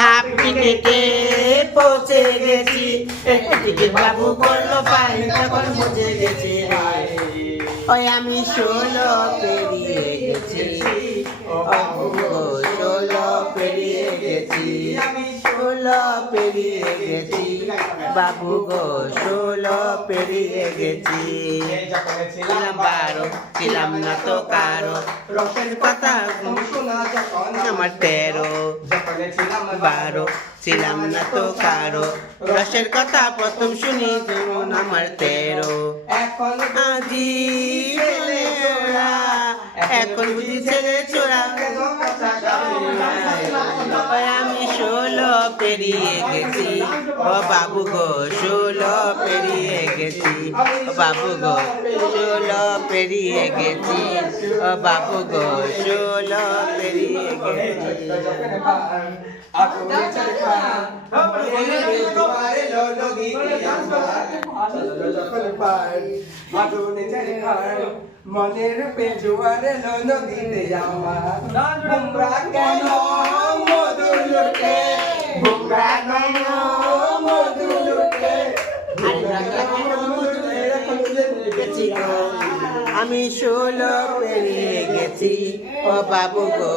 Half টিকেটে পৌঁছে গেছি, ticket বাবু বললো পাই তখন বুঝে গেছি। ওই আমি 16 পেরিয়ে গেছি, 16 পেরিয়ে গেছি, আমি 16 পেরিয়ে গেছি বাবু গো, 16 পেরিয়ে গেছি। ছিলাম 12, ছিলাম না তো কারো, রসের কথা আমার 13, 12 ছিলাম না তো কারো, রসের কথা প্রথম শুনি যখন আমার 13। এখন আজি ছেলে চোরা, এখন বুঝি ছেলে চোরা, আমি 16 পেরিয়ে গেছি ও বাবু গো, 16 পেরিয়ে গেছি বাবু গো, 16 পেরিয়ে গেছি ও বাবু গো, 16 পেরিয়ে গেছি। মনের পেজুয়ারে নদীতে আমার বুমরা কেন মধু লুটে, বুমরা কেন মধু লুটে, আমি 16 পেরিয়ে গেছি ও বাবু গো।